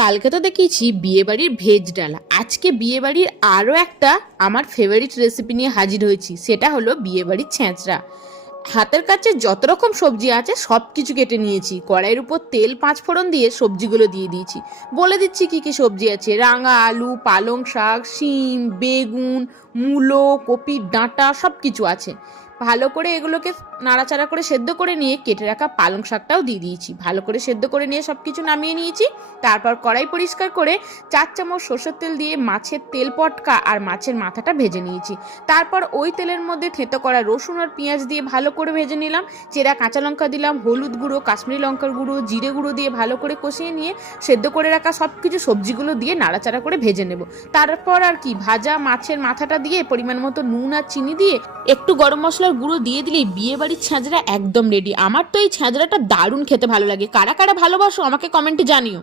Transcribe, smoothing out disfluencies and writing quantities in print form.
কালকে তো দেখিয়েছি বিয়েবাড়ির ভেজ ডালা। আজকে বিয়েবাড়ির আরও একটা আমার ফেভারিট রেসিপি নিয়ে হাজির হয়েছি, সেটা হলো বিয়েবাড়ির ছেঁচড়া। হাতের কাছে যত রকম সবজি আছে সব কিছু কেটে নিয়েছি, কড়াইয়ের উপর তেল 5 ফোড়ন দিয়ে সবজিগুলো দিয়ে দিয়েছি। বলে দিচ্ছি কি কি সবজি আছে: রাঙা আলু, পালং শাক, শিম, বেগুন, মূলো, কপির ডাঁটা, সব কিছু আছে। ভালো করে এগুলোকে নাড়াচাড়া করে সেদ্ধ করে নিয়ে কেটে রাখা পালং শাকটাও দিয়ে দিয়েছি। ভালো করে সেদ্ধ করে নিয়ে সব কিছু নামিয়ে নিয়েছি। তারপর কড়াই পরিষ্কার করে 4 চামচ সরষের তেল দিয়ে মাছের তেল পটকা আর মাছের মাথাটা ভেজে নিয়েছি। তারপর ওই তেলের মধ্যে থেঁতো করা রসুন আর পেঁয়াজ দিয়ে ভালো করে ভেজে নিলাম। চেরা কাঁচা লঙ্কা দিলাম, হলুদ গুঁড়ো, কাশ্মীরি লঙ্কার গুঁড়ো, জিরে গুঁড়ো দিয়ে ভালো করে কষিয়ে নিয়ে সেদ্ধ করে রাখা সব কিছু সবজিগুলো দিয়ে নাড়াচাড়া করে ভেজে নেব। তারপর আর কি, ভাজা মাছের মাথাটা দিয়ে পরিমাণ মতো নুন আর চিনি দিয়ে একটু গরম মশলার গুঁড়ো দিয়ে দিলেই বিয়ে বাড়ির ছাঁচড়া একদম রেডি। আমার তো এই ছাঁচড়াটা দারুণ খেতে ভালো লাগে। কারা কারা ভালোবাসো আমাকে কমেন্টে জানিও।